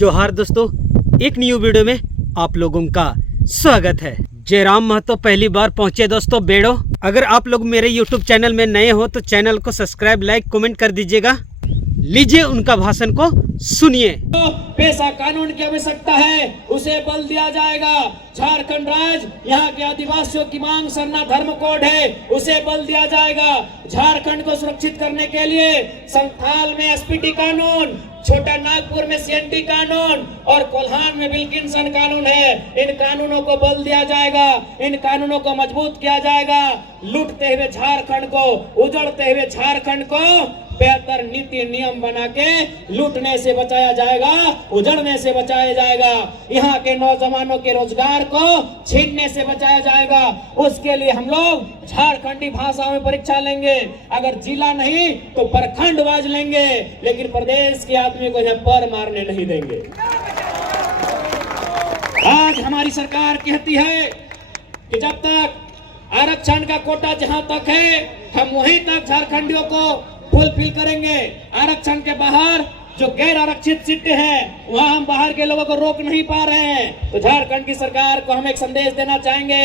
जोहार दोस्तों, एक न्यू वीडियो में आप लोगों का स्वागत है। जयराम महतो पहली बार पहुंचे दोस्तों बेड़ो। अगर आप लोग मेरे YouTube चैनल में नए हो तो चैनल को सब्सक्राइब, लाइक, कमेंट कर दीजिएगा। लीजिए उनका भाषण को सुनिए। तो पेशा कानून की आवश्यकता है, उसे बल दिया जाएगा। झारखंड राज्य यहाँ के आदिवासियों की मांग सरना धर्म कोड है, उसे बल दिया जाएगा। झारखंड को सुरक्षित करने के लिए संथाल में एसपीटी कानून, छोटा नागपुर में सीएनटी कानून और कोल्हान में विल्किंसन कानून है। इन कानूनों को बल दिया जाएगा, इन कानूनों को मजबूत किया जाएगा। लूटते हुए झारखंड को, उजड़ते हुए झारखंड को बेहतर नीति नियम बना के लूटने से बचाया जाएगा, उजड़ने से बचाया जाएगा। यहाँ के नौजवानों के रोजगार को छीनने से बचाया जाएगा। उसके लिए हम लोग झारखंडी भाषा में परीक्षा लेंगे। अगर जिला नहीं तो प्रखंडवाज लेंगे, लेकिन प्रदेश के आदमी को यहाँ पर मारने नहीं देंगे। आज हमारी सरकार कहती है कि जब तक आरक्षण का कोटा जहां तक है, हम वहीं तक झारखंडियों को फुलफिल करेंगे। आरक्षण के बाहर जो गैर आरक्षित सीटें हैं, वहां हम बाहर के लोगों को रोक नहीं पा रहे हैं। तो झारखंड की सरकार को हम एक संदेश देना चाहेंगे।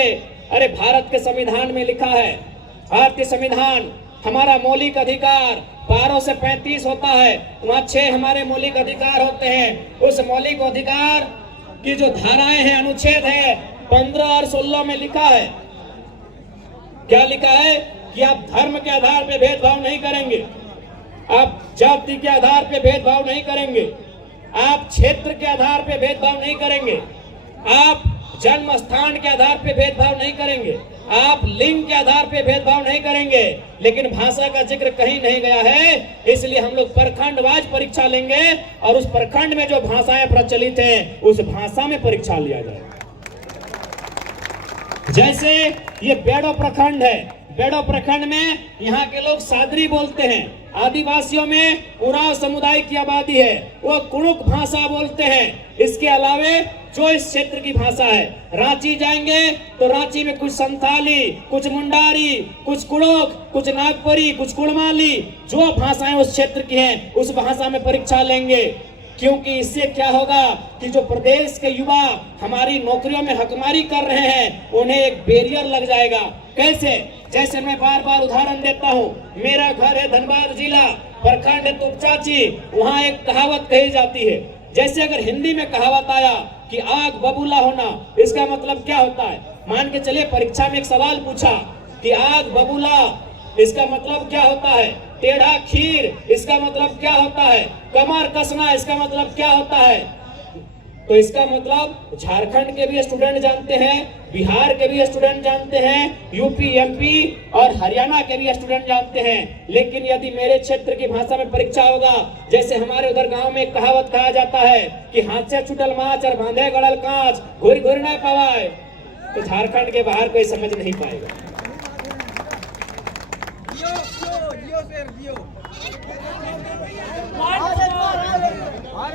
अरे भारत के संविधान में लिखा है, भारतीय संविधान हमारा मौलिक अधिकार 12 से 35 होता है, वहाँ 6 हमारे मौलिक अधिकार होते हैं। उस मौलिक अधिकार की जो धाराएं हैं, अनुच्छेद है 15 और 16 में लिखा है, क्या लिखा है कि आप धर्म के आधार पे भेदभाव नहीं करेंगे, आप जाति के आधार पे भेदभाव नहीं करेंगे, आप क्षेत्र के आधार पे भेदभाव नहीं करेंगे, आप जन्म स्थान के आधार पे भेदभाव नहीं करेंगे, आप लिंग के आधार पे भेदभाव नहीं करेंगे। लेकिन भाषा का जिक्र कहीं नहीं गया है, इसलिए हम लोग प्रखंडवाज परीक्षा लेंगे और उस प्रखंड में जो भाषाएं प्रचलित हैं उस भाषा में परीक्षा लिया जाएगा। जैसे ये बेड़ो प्रखंड है, बेड़ो प्रखंड में यहाँ के लोग सादरी बोलते हैं। आदिवासियों में उरांव समुदाय की आबादी है, वो कुड़ुक भाषा बोलते हैं। इसके अलावे जो इस क्षेत्र की भाषा है, रांची जाएंगे तो रांची में कुछ संथाली, कुछ मुंडारी, कुछ कुड़ुक, कुछ नागपुरी, कुछ कुड़माली, जो भाषाएं उस क्षेत्र की हैं उस भाषा में परीक्षा लेंगे। क्योंकि इससे क्या होगा कि जो प्रदेश के युवा हमारी नौकरियों में हकमारी कर रहे हैं, उन्हें एक बैरियर लग जाएगा। कैसे? जैसे मैं बार बार उदाहरण देता हूँ, मेरा घर है धनबाद जिला, प्रखंड है तुपचाची। वहाँ एक कहावत कही जाती है, जैसे अगर हिंदी में कहावत आया कि आग बबूला होना, इसका मतलब क्या होता है? मान के चलिए परीक्षा में एक सवाल पूछा कि आग बबूला इसका मतलब क्या होता है? टेढ़ा खीर इसका मतलब क्या होता है? कमर कसना इसका मतलब क्या होता है? तो इसका मतलब झारखंड के भी स्टूडेंट जानते हैं, बिहार के भी स्टूडेंट जानते हैं, यूपी, एमपी और हरियाणा के भी स्टूडेंट जानते हैं। लेकिन यदि मेरे क्षेत्र की भाषा में परीक्षा होगा, जैसे हमारे उधर गांव में एक कहावत कहा जाता है कि हाथ से छुटल माछ और बांधे गड़ल कांच, घुर घुर न पवाए, तो झारखंड के बाहर कोई समझ नहीं पाएगा।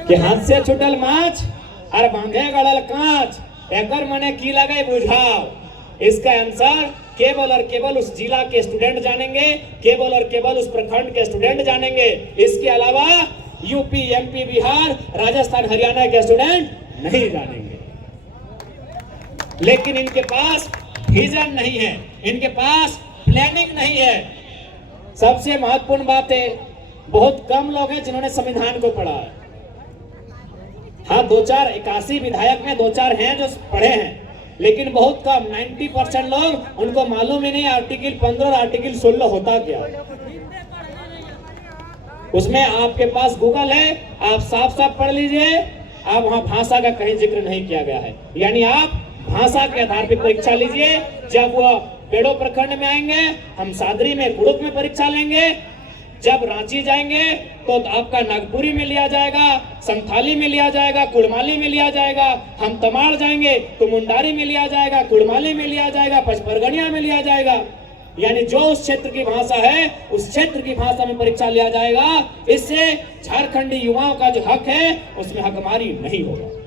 कि हाथ से छुटल माछ और बांधे गड़ल कांच, एकर मने की लगे बुझाओ। इसका आंसर केवल और केवल उस जिला के स्टूडेंट जानेंगे, केवल और केवल उस प्रखंड के स्टूडेंट जानेंगे। इसके अलावा यूपी, एमपी, बिहार, राजस्थान, हरियाणा के स्टूडेंट नहीं जानेंगे। लेकिन इनके पास विजन नहीं है, इनके पास प्लानिंग नहीं है। सबसे महत्वपूर्ण बात है, बहुत कम लोग हैं जिन्होंने संविधान को पढ़ा है। हाँ, 81 विधायक में 2-4 हैं जो पढ़े हैं, लेकिन बहुत कम, 90% लोग उनको मालूम ही नहीं आर्टिकल 15 और आर्टिकल 16 होता क्या। उसमें आपके पास गूगल है, आप साफ साफ पढ़ लीजिए। आप वहां भाषा का कहीं जिक्र नहीं किया गया है। यानी आप भाषा के आधार पर परीक्षा लीजिए। जब वह बेड़ो प्रखंड में आएंगे, हम सादरी में, कुड़ुक में परीक्षा लेंगे। जब रांची जाएंगे तो आपका नागपुरी में लिया जाएगा, संथाली में लिया जाएगा, कुड़माली में लिया जाएगा। हम तमाड़ जाएंगे तो मुंडारी में लिया जाएगा, कुड़माली में लिया जाएगा, पचपरगनिया में लिया जाएगा। यानी जो उस क्षेत्र की भाषा है उस क्षेत्र की भाषा में परीक्षा लिया जाएगा। इससे झारखंडी युवाओं का जो हक है उसमें हकमारी नहीं होगा।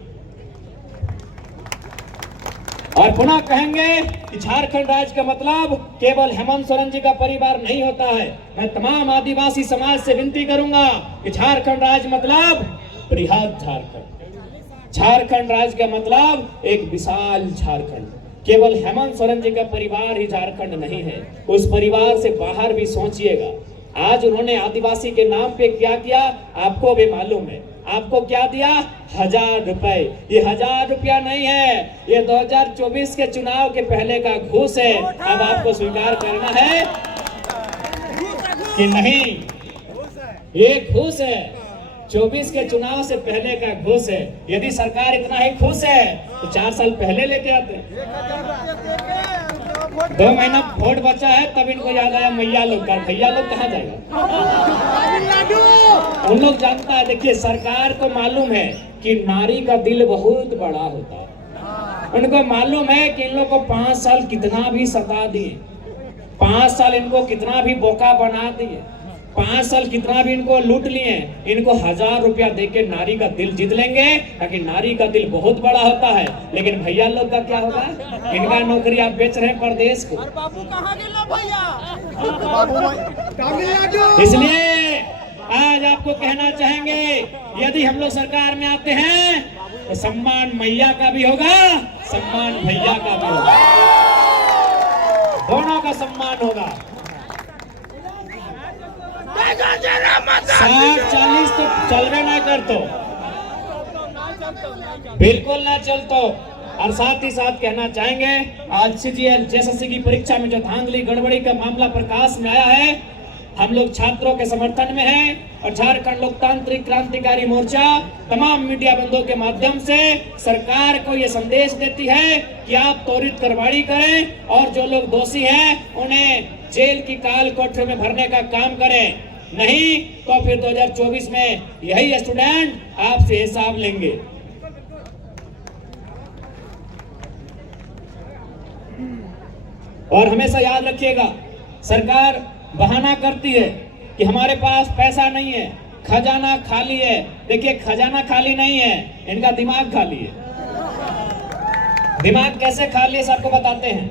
और पुनः कहेंगे कि झारखंड राज्य का मतलब केवल हेमंत सोरेन जी का परिवार नहीं होता है। मैं तमाम आदिवासी समाज से विनती करूंगा कि झारखंड राज्य मतलब बृहद झारखंड। झारखंड राज्य का मतलब एक विशाल झारखंड। केवल हेमंत सोरेन जी का परिवार ही झारखंड नहीं है, उस परिवार से बाहर भी सोचिएगा। आज उन्होंने आदिवासी के नाम पे क्या किया आपको भी मालूम है। आपको क्या दिया? 1000 रुपए। ये 1000 रुपया नहीं है, ये 2024 के चुनाव के पहले का घूस है। अब आपको स्वीकार करना है कि नहीं? ये घूस है, 24 के चुनाव से पहले का घूस है। यदि सरकार इतना ही खुश है तो 4 साल पहले लेके आते। 2 महीना वोट बचा है तब इनको याद आया मैया लोग का। भैया लोग कहाँ जाएगा? उन लोग जानता है। देखिए, सरकार को मालूम है कि नारी का दिल बहुत बड़ा होता है। उनको मालूम है कि इन लोग को 5 साल कितना भी सता दिए, 5 साल इनको कितना भी बोका बना दिए, 5 साल कितना भी इनको लूट लिए, इनको 1000 रुपया देके नारी का दिल जीत लेंगे, ताकि नारी का दिल बहुत बड़ा होता है। लेकिन भैया लोग का क्या होगा? इनका नौकरी आप बेच रहे हैं प्रदेश को। बाबू कहाँ गेला भैया? इसलिए आज आपको कहना चाहेंगे, यदि हम लोग सरकार में आते हैं तो सम्मान मैया का भी होगा, सम्मान भैया का भी होगा, दोनों का सम्मान होगा। 60-40 तो चलवे ना कर तो, बिल्कुल ना चल तो। और साथ ही साथ कहना चाहेंगे, आज CGL JSSC की परीक्षा में जो धांधली गड़बड़ी का मामला प्रकाश में आया है, हम लोग छात्रों के समर्थन में हैं और झारखंड लोकतांत्रिक क्रांतिकारी मोर्चा तमाम मीडिया बंधुओं के माध्यम से सरकार को ये संदेश देती है कि आप त्वरित कार्रवाई करें और जो लोग दोषी हैं उन्हें जेल की काल कोठरी में भरने का काम करें। नहीं तो फिर 2024 में यही स्टूडेंट आपसे हिसाब लेंगे। और हमेशा याद रखिएगा, सरकार बहाना करती है कि हमारे पास पैसा नहीं है, खजाना खाली है। देखिए, खजाना खाली नहीं है, इनका दिमाग खाली है। दिमाग कैसे खाली है सबको बताते हैं।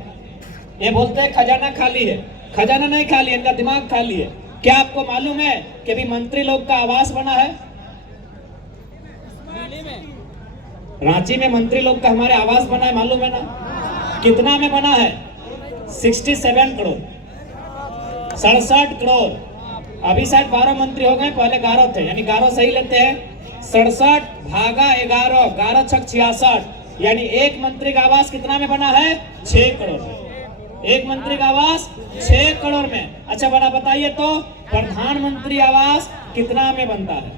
ये बोलते हैं खजाना खाली है, खजाना नहीं खाली है, इनका दिमाग खाली है। क्या आपको मालूम है कि अभी मंत्री लोग का आवास बना है? रांची में मंत्री लोग का हमारे आवास बना है, मालूम है ना? कितना में बना है? 67 करोड़, 67 करोड़। अभी शायद 12 मंत्री हो गए, पहले 11 थे, यानी 11 सही लेते हैं। 67 भागा 11, 11 छक 66, यानी एक मंत्री का आवास कितना में बना है? 6 करोड़ में। एक मंत्री का आवास 6 करोड़ में। अच्छा बड़ा बताइए तो प्रधानमंत्री आवास कितना में बनता है?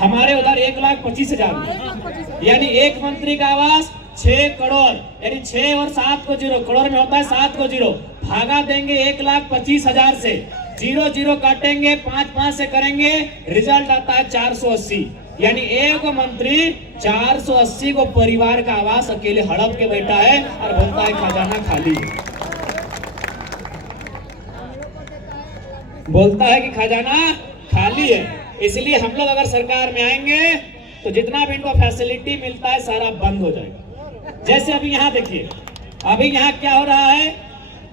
हमारे उधर 1,25,000 में, यानी एक मंत्री का आवास 6 करोड़, यानी 6 और 7 को 0, करोड़ में होता है 7 को 0, भागा देंगे 1,25,000 से, 0 काटेंगे 5 से करेंगे, रिजल्ट आता है 480। यानी एक मंत्री 480 को परिवार का आवास अकेले हड़प के बैठा है और बोलता है खजाना खाली है। बोलता है कि खजाना खाली है। इसलिए हम लोग अगर सरकार में आएंगे तो जितना भी इनको फैसिलिटी मिलता है सारा बंद हो जाएगा। जैसे अभी यहाँ देखिए, अभी यहाँ क्या हो रहा है,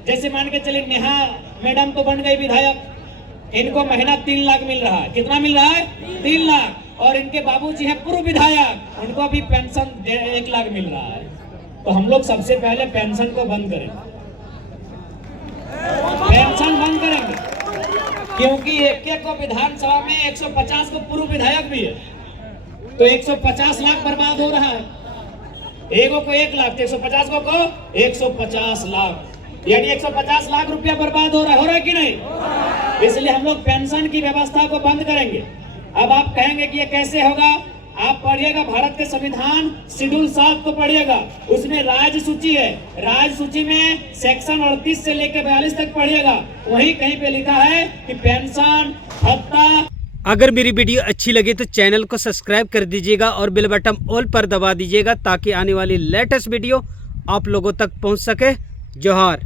जैसे मान के चलिए नेहा मैडम तो बन गई विधायक, इनको महीना 3 लाख मिल रहा है। कितना मिल रहा है? 3 लाख। और इनके बाबूजी हैं पूर्व विधायक, उनको भी पेंशन 1 लाख मिल रहा है। तो हम लोग सबसे पहले पेंशन को बंद करेंगे, पेंशन बंद करेंगे, क्योंकि एक को विधानसभा में 150 को पूर्व विधायक भी है, तो 150 लाख बर्बाद हो रहा है। एगो को 1 लाख, 150 को 150 लाख, यानी 150 लाख रुपया बर्बाद हो रहा है कि नहीं? इसलिए हम लोग पेंशन की व्यवस्था को बंद करेंगे। अब आप कहेंगे कि ये कैसे होगा? आप पढ़िएगा भारत के संविधान शेड्यूल 7 को पढ़िएगा, उसमें राज्य सूची है, राज्य सूची में सेक्शन 38 से लेकर 42 तक पढ़िएगा, वहीं कहीं पे लिखा है कि पेंशन भत्ता। अगर मेरी वीडियो अच्छी लगे तो चैनल को सब्सक्राइब कर दीजिएगा और बेल बटन ऑल पर दबा दीजिएगा ताकि आने वाली लेटेस्ट वीडियो आप लोगों तक पहुंच सके। जोहार।